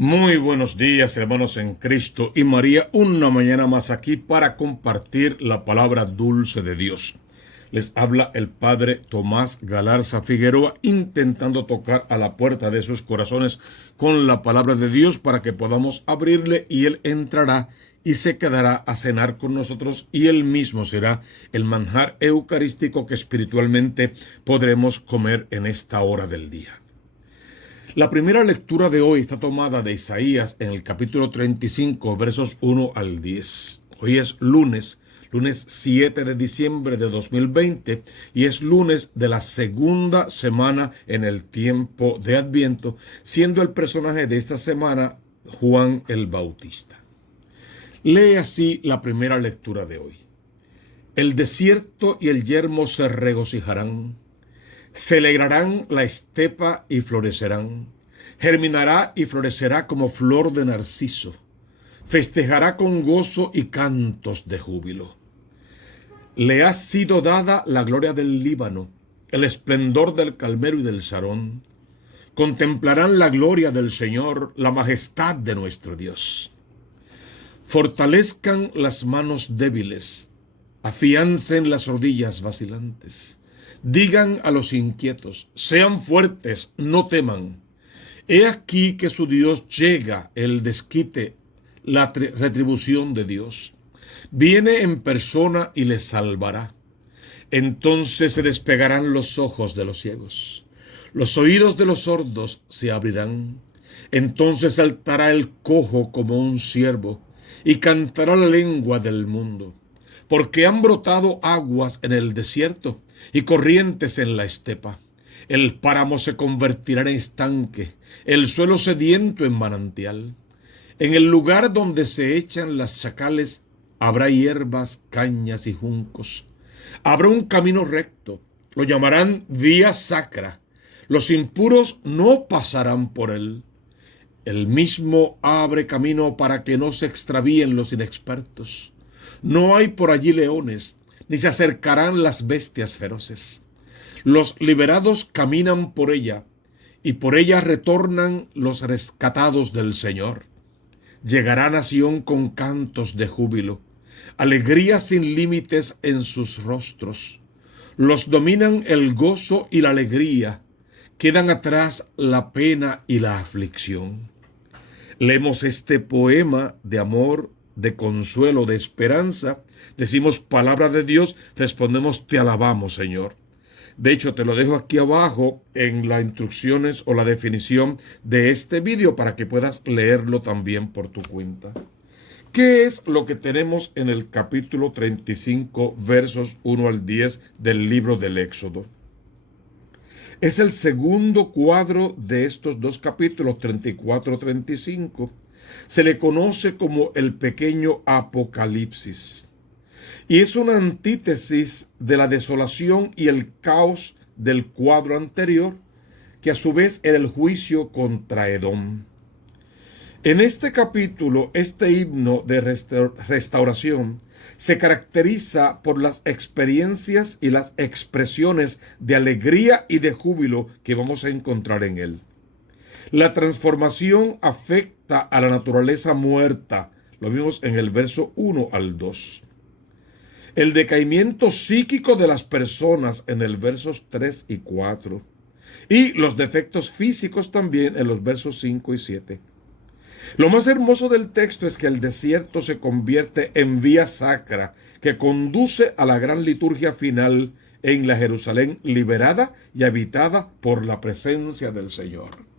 Muy buenos días, hermanos en Cristo y María. Una mañana más aquí para compartir la palabra dulce de Dios. Les habla el Padre Tomás Galarza Figueroa, intentando tocar a la puerta de sus corazones con la palabra de Dios para que podamos abrirle y Él entrará y se quedará a cenar con nosotros y Él mismo será el manjar eucarístico que espiritualmente podremos comer en esta hora del día. La primera lectura de hoy está tomada de Isaías en el capítulo 35, versos 1 al 10. Hoy es lunes 7 de diciembre de 2020 y es lunes de la segunda semana en el tiempo de Adviento, siendo el personaje de esta semana Juan el Bautista. Lee así la primera lectura de hoy. El desierto y el yermo se regocijarán. Se alegrarán la estepa y florecerán. Germinará y florecerá como flor de narciso. Festejará con gozo y cantos de júbilo. Le ha sido dada la gloria del Líbano, el esplendor del Carmelo y del Sarón. Contemplarán la gloria del Señor, la majestad de nuestro Dios. Fortalezcan las manos débiles, afiancen las rodillas vacilantes. Digan a los inquietos, sean fuertes, no teman. He aquí que su Dios llega, el desquite, la retribución de Dios. Viene en persona y les salvará. Entonces se despegarán los ojos de los ciegos. Los oídos de los sordos se abrirán. Entonces saltará el cojo como un ciervo y cantará la lengua del mundo. Porque han brotado aguas en el desierto y corrientes en la estepa. El páramo se convertirá en estanque, el suelo sediento en manantial. En el lugar donde se echan las chacales habrá hierbas, cañas y juncos. Habrá un camino recto, lo llamarán vía sacra. Los impuros no pasarán por él. El mismo abre camino para que no se extravíen los inexpertos. No hay por allí leones, ni se acercarán las bestias feroces. Los liberados caminan por ella, y por ella retornan los rescatados del Señor. Llegará a Sión con cantos de júbilo, alegría sin límites en sus rostros. Los dominan el gozo y la alegría, quedan atrás la pena y la aflicción. Leemos este poema de amor, de consuelo, de esperanza, decimos palabra de Dios, respondemos te alabamos, Señor. De hecho, te lo dejo aquí abajo en las instrucciones o la definición de este vídeo para que puedas leerlo también por tu cuenta. ¿Qué es lo que tenemos en el capítulo 35, versos 1 al 10 del libro del Éxodo? Es el segundo cuadro de estos dos capítulos, 34-35. Se le conoce como el pequeño Apocalipsis. Y es una antítesis de la desolación y el caos del cuadro anterior, que a su vez era el juicio contra Edom. En este capítulo, este himno de restauración se caracteriza por las experiencias y las expresiones de alegría y de júbilo que vamos a encontrar en él. La transformación afecta a la naturaleza muerta, lo vimos en el verso 1 al 2. El decaimiento psíquico de las personas en el versos 3 y 4. Y los defectos físicos también en los versos 5 y 7. Lo más hermoso del texto es que el desierto se convierte en vía sacra que conduce a la gran liturgia final en la Jerusalén liberada y habitada por la presencia del Señor.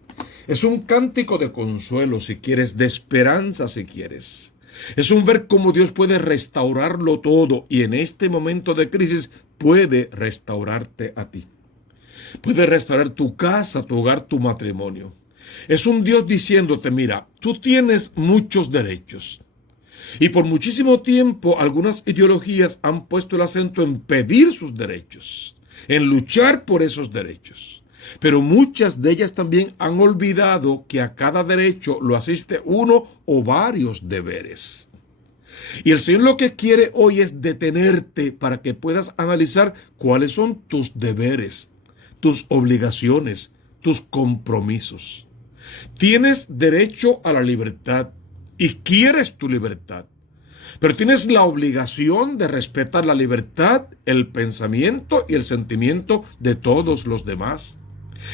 Es un cántico de consuelo, si quieres, de esperanza, si quieres. Es un ver cómo Dios puede restaurarlo todo y en este momento de crisis puede restaurarte a ti. Puede restaurar tu casa, tu hogar, tu matrimonio. Es un Dios diciéndote, mira, tú tienes muchos derechos. Y por muchísimo tiempo algunas ideologías han puesto el acento en pedir sus derechos, en luchar por esos derechos. Pero muchas de ellas también han olvidado que a cada derecho lo asiste uno o varios deberes. Y el Señor lo que quiere hoy es detenerte para que puedas analizar cuáles son tus deberes, tus obligaciones, tus compromisos. Tienes derecho a la libertad y quieres tu libertad, pero tienes la obligación de respetar la libertad, el pensamiento y el sentimiento de todos los demás.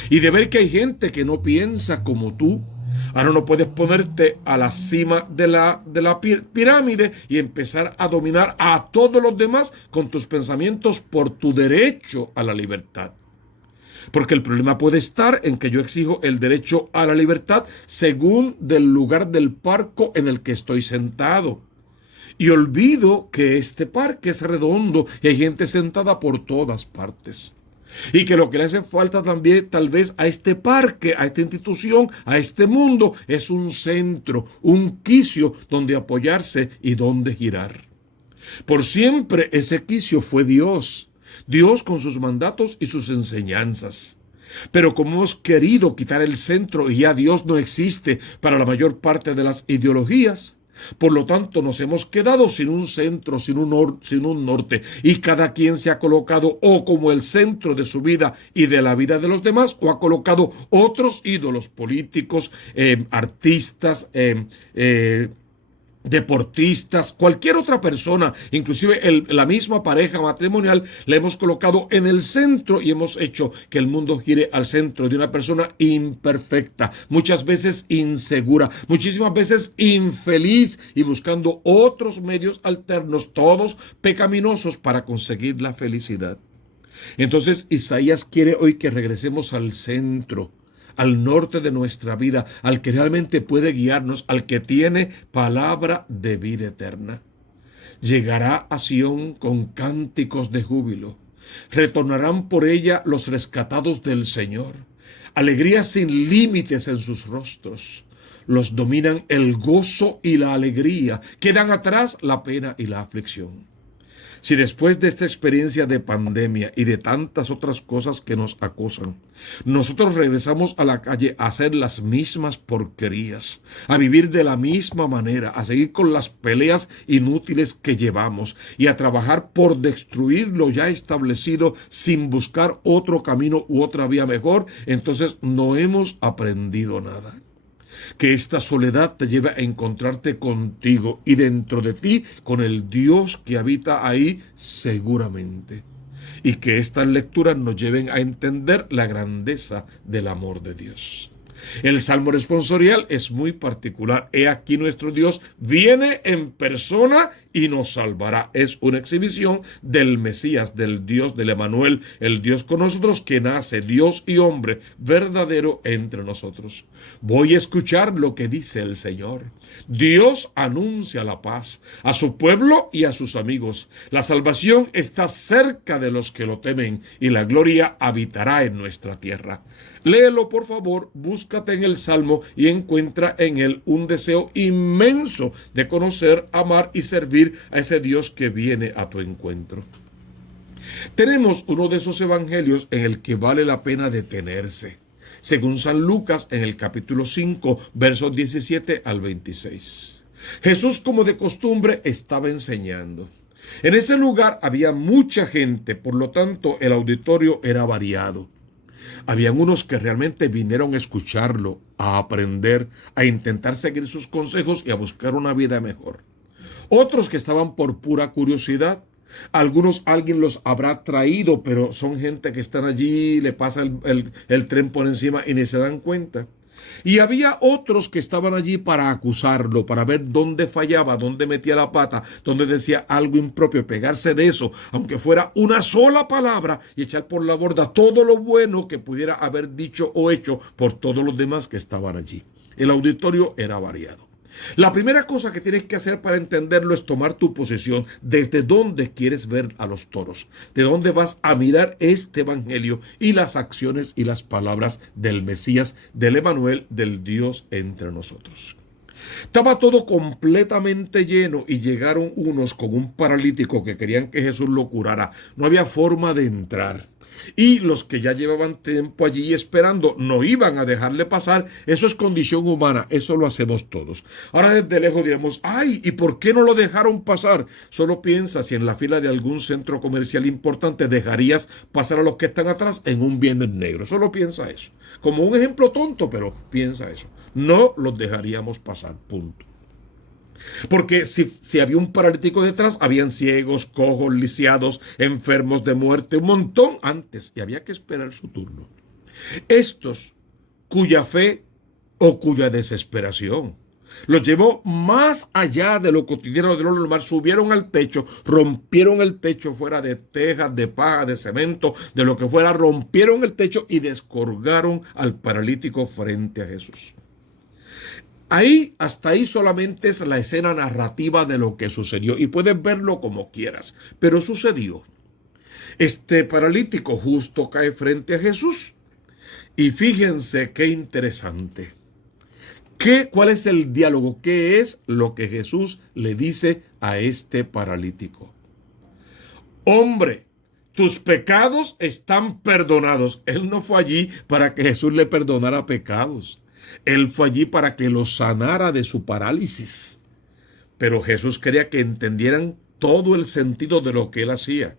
Y de ver que hay gente que no piensa como tú. Ahora no puedes ponerte a la cima de la pirámide y empezar a dominar a todos los demás con tus pensamientos por tu derecho a la libertad. Porque el problema puede estar en que yo exijo el derecho a la libertad según del lugar del parque en el que estoy sentado. Y olvido que este parque es redondo y hay gente sentada por todas partes. Y que lo que le hace falta también tal vez a este parque, a esta institución, a este mundo, es un centro, un quicio donde apoyarse y donde girar. Por siempre ese quicio fue Dios, Dios con sus mandatos y sus enseñanzas. Pero como hemos querido quitar el centro y ya Dios no existe para la mayor parte de las ideologías, por lo tanto, nos hemos quedado sin un centro, sin un norte, y cada quien se ha colocado o como el centro de su vida y de la vida de los demás, o ha colocado otros ídolos políticos, artistas, deportistas, cualquier otra persona, inclusive la misma pareja matrimonial, la hemos colocado en el centro y hemos hecho que el mundo gire al centro de una persona imperfecta, muchas veces insegura, muchísimas veces infeliz y buscando otros medios alternos, todos pecaminosos para conseguir la felicidad. Entonces Isaías quiere hoy que regresemos al centro, al norte de nuestra vida, al que realmente puede guiarnos, al que tiene palabra de vida eterna. Llegará a Sión con cánticos de júbilo. Retornarán por ella los rescatados del Señor. Alegría sin límites en sus rostros. Los dominan el gozo y la alegría. Quedan atrás la pena y la aflicción. Si después de esta experiencia de pandemia y de tantas otras cosas que nos acosan, nosotros regresamos a la calle a hacer las mismas porquerías, a vivir de la misma manera, a seguir con las peleas inútiles que llevamos y a trabajar por destruir lo ya establecido sin buscar otro camino u otra vía mejor, entonces no hemos aprendido nada. Que esta soledad te lleve a encontrarte contigo y dentro de ti con el Dios que habita ahí seguramente. Y que estas lecturas nos lleven a entender la grandeza del amor de Dios. El Salmo responsorial es muy particular. He aquí nuestro Dios viene en persona y nos salvará. Es una exhibición del Mesías, del Dios, del Emanuel, el Dios con nosotros que nace, Dios y hombre, verdadero entre nosotros. Voy a escuchar lo que dice el Señor. Dios anuncia la paz a su pueblo y a sus amigos. La salvación está cerca de los que lo temen y la gloria habitará en nuestra tierra. Léelo, por favor, búscate en el Salmo y encuentra en él un deseo inmenso de conocer, amar y servir a ese Dios que viene a tu encuentro. Tenemos uno de esos evangelios en el que vale la pena detenerse. Según San Lucas, en el capítulo 5, versos 17 al 26. Jesús, como de costumbre, estaba enseñando. En ese lugar había mucha gente, por lo tanto, el auditorio era variado. Habían unos que realmente vinieron a escucharlo, a aprender, a intentar seguir sus consejos y a buscar una vida mejor. Otros que estaban por pura curiosidad. Algunos alguien los habrá traído, pero son gente que están allí, le pasa el tren por encima y ni se dan cuenta. Y había otros que estaban allí para acusarlo, para ver dónde fallaba, dónde metía la pata, dónde decía algo impropio, pegarse de eso, aunque fuera una sola palabra, y echar por la borda todo lo bueno que pudiera haber dicho o hecho por todos los demás que estaban allí. El auditorio era variado. La primera cosa que tienes que hacer para entenderlo es tomar tu posición desde dónde quieres ver a los toros, de dónde vas a mirar este evangelio y las acciones y las palabras del Mesías, del Emanuel, del Dios entre nosotros. Estaba todo completamente lleno y llegaron unos con un paralítico que querían que Jesús lo curara. No había forma de entrar. Y los que ya llevaban tiempo allí esperando no iban a dejarle pasar. Eso es condición humana, eso lo hacemos todos. Ahora desde lejos diremos, ay, ¿y por qué no lo dejaron pasar? Solo piensa si en la fila de algún centro comercial importante dejarías pasar a los que están atrás en un viernes negro. Solo piensa eso. Como un ejemplo tonto, pero piensa eso. No los dejaríamos pasar, punto. Porque si había un paralítico detrás, habían ciegos, cojos, lisiados, enfermos de muerte, un montón antes, y había que esperar su turno. Estos, cuya fe o cuya desesperación los llevó más allá de lo cotidiano, de lo normal, subieron al techo, rompieron el techo fuera de tejas, de paja, de cemento, de lo que fuera, rompieron el techo y descolgaron al paralítico frente a Jesús. Hasta ahí solamente es la escena narrativa de lo que sucedió y puedes verlo como quieras, pero sucedió. Este paralítico justo cae frente a Jesús y fíjense qué interesante. ¿Cuál es el diálogo? ¿Qué es lo que Jesús le dice a este paralítico? Hombre, tus pecados están perdonados. Él no fue allí para que Jesús le perdonara pecados. Él fue allí para que lo sanara de su parálisis. Pero Jesús quería que entendieran todo el sentido de lo que él hacía.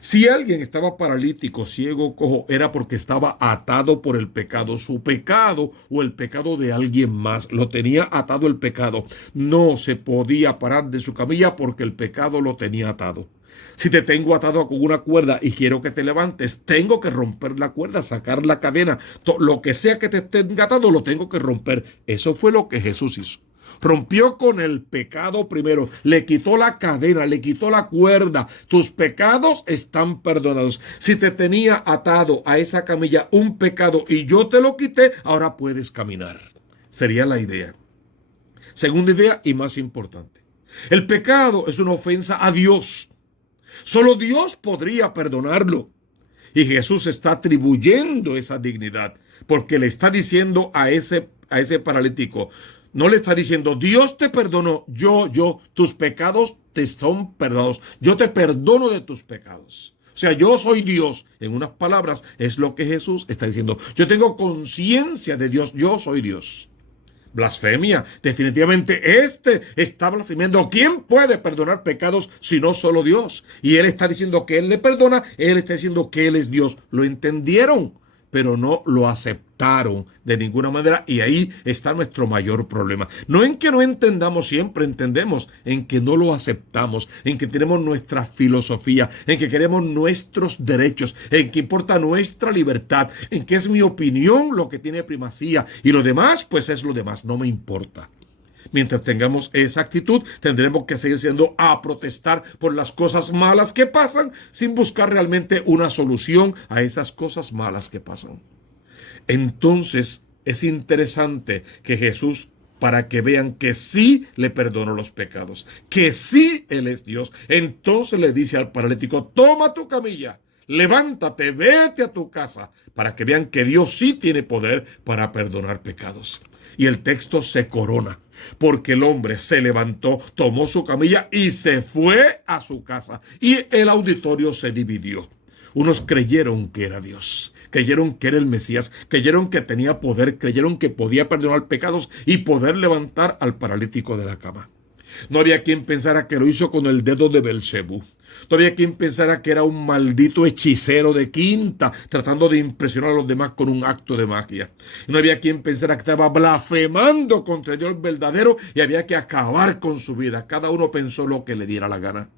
Si alguien estaba paralítico, ciego, cojo, era porque estaba atado por el pecado. Su pecado o el pecado de alguien más. Lo tenía atado el pecado. No se podía parar de su camilla porque el pecado lo tenía atado. Si te tengo atado con una cuerda y quiero que te levantes, tengo que romper la cuerda, sacar la cadena. Lo que sea que te esté atado, lo tengo que romper. Eso fue lo que Jesús hizo. Rompió con el pecado primero, le quitó la cadena, le quitó la cuerda. Tus pecados están perdonados. Si te tenía atado a esa camilla un pecado y yo te lo quité, ahora puedes caminar. Sería la idea. Segunda idea y más importante. El pecado es una ofensa a Dios. Solo Dios podría perdonarlo. Y Jesús está atribuyendo esa dignidad porque le está diciendo a ese paralítico, no le está diciendo, Dios te perdonó, tus pecados te son perdonados. Yo te perdono de tus pecados. O sea, yo soy Dios. En unas palabras, es lo que Jesús está diciendo. Yo tengo conciencia de Dios, yo soy Dios. Blasfemia, definitivamente está blasfemiando. ¿Quién puede perdonar pecados si no solo Dios? Y él está diciendo que él le perdona, él está diciendo que él es Dios. Lo entendieron, pero no lo aceptaron de ninguna manera, y ahí está nuestro mayor problema. No en que no entendamos siempre, entendemos, en que no lo aceptamos, en que tenemos nuestra filosofía, en que queremos nuestros derechos, en que importa nuestra libertad, en que es mi opinión lo que tiene primacía, y lo demás, pues es lo demás, no me importa. Mientras tengamos esa actitud, tendremos que seguir siendo a protestar por las cosas malas que pasan sin buscar realmente una solución a esas cosas malas que pasan. Entonces, es interesante que Jesús, para que vean que sí le perdonó los pecados, que sí Él es Dios, entonces le dice al paralítico, toma tu camilla, levántate, vete a tu casa, para que vean que Dios sí tiene poder para perdonar pecados. Y el texto se corona, porque el hombre se levantó, tomó su camilla y se fue a su casa. Y el auditorio se dividió. Unos creyeron que era Dios, creyeron que era el Mesías, creyeron que tenía poder, creyeron que podía perdonar pecados y poder levantar al paralítico de la cama. No había quien pensara que lo hizo con el dedo de Belcebú. No había quien pensara que era un maldito hechicero de quinta, tratando de impresionar a los demás con un acto de magia. No había quien pensara que estaba blasfemando contra el Dios verdadero y había que acabar con su vida. Cada uno pensó lo que le diera la gana.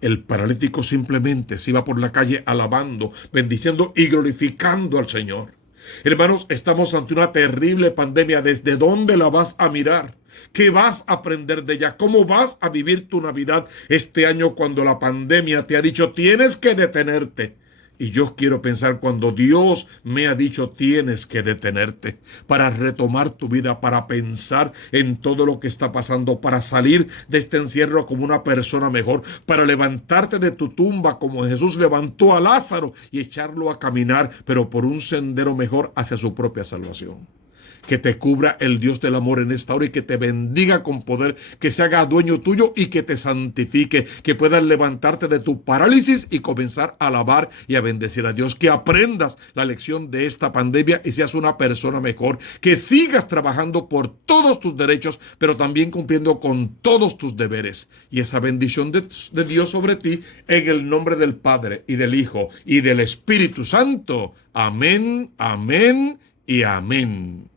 El paralítico simplemente se iba por la calle alabando, bendiciendo y glorificando al Señor. Hermanos, estamos ante una terrible pandemia. ¿Desde dónde la vas a mirar? ¿Qué vas a aprender de ella? ¿Cómo vas a vivir tu Navidad este año cuando la pandemia te ha dicho tienes que detenerte? Y yo quiero pensar cuando Dios me ha dicho tienes que detenerte para retomar tu vida, para pensar en todo lo que está pasando, para salir de este encierro como una persona mejor, para levantarte de tu tumba como Jesús levantó a Lázaro y echarlo a caminar, pero por un sendero mejor hacia su propia salvación. Que te cubra el Dios del amor en esta hora y que te bendiga con poder, que se haga dueño tuyo y que te santifique, que puedas levantarte de tu parálisis y comenzar a alabar y a bendecir a Dios, que aprendas la lección de esta pandemia y seas una persona mejor, que sigas trabajando por todos tus derechos, pero también cumpliendo con todos tus deberes. Y esa bendición de Dios sobre ti, en el nombre del Padre y del Hijo y del Espíritu Santo. Amén, amén y amén.